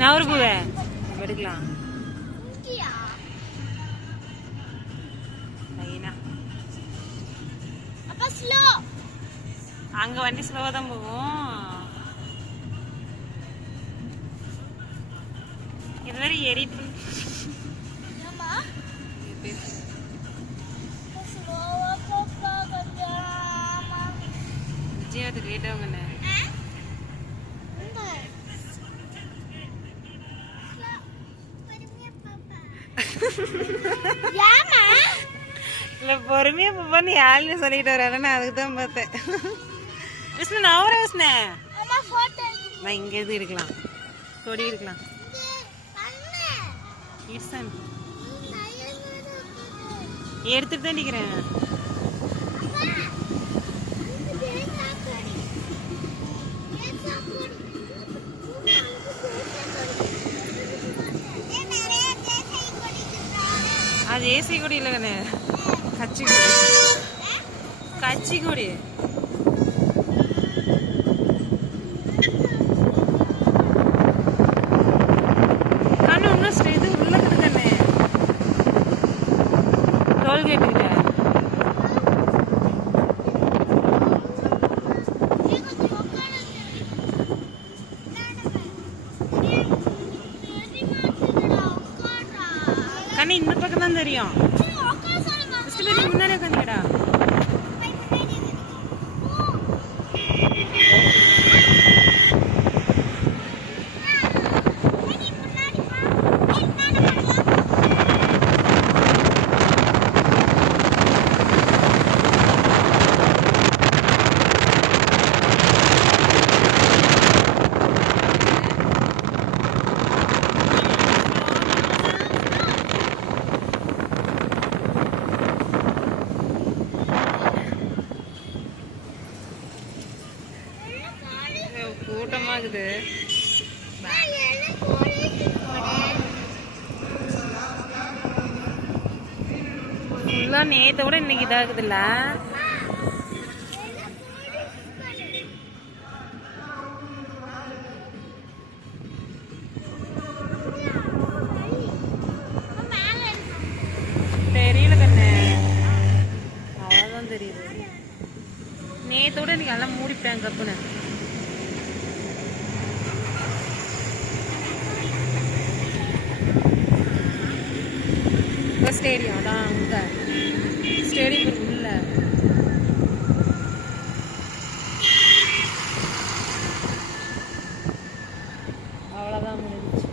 நவரு பூவே எடுக்கலாம். அங்க வண்டி ஸ்லோவா தான் போகும். இது வேற ஏறிட்டு விஜயத்துக்கு லேட் ஆகுங்க. இல்ல பொறுமையா பாப்பான்னு யாருன்னு சொல்லிட்டு வர, நான் அதுக்கு தான் பார்த்தேன். விஷ்ணு நான் வர விஷ்ணு, நான் இங்க எது எடுக்கலாம், கொடி எடுக்கலாம். எடுத்துட்டு தான் நிக்கிறேன். அது ஏசி கொடி இல்லை கண்ணே, கச்சி கொடி. கச்சி கொடி கண்ணு இன்னும் இது உள்ள இருக்குது கண்ணே. டோல்கேட் இல்லை. கண்ணு இந்த பக்கம் தான் தெரியும். முன்னாடி உட்காந்துக்கடா. கூட்டமாகுது. ஃபுல்லா நேத்தை விட இன்னைக்கு இதாகுதுல்ல. தெரியல கண்ணு, அவ்வளோதான் தெரியுது. நேத்தோட இன்னைக்கு நல்லா மூடிப்பேன் கப்புன்னு. ஸ்டேடியம் தான் அங்கே, ஸ்டேடியம் உள்ள. அவ்வளோதான் முடிஞ்சிச்சு.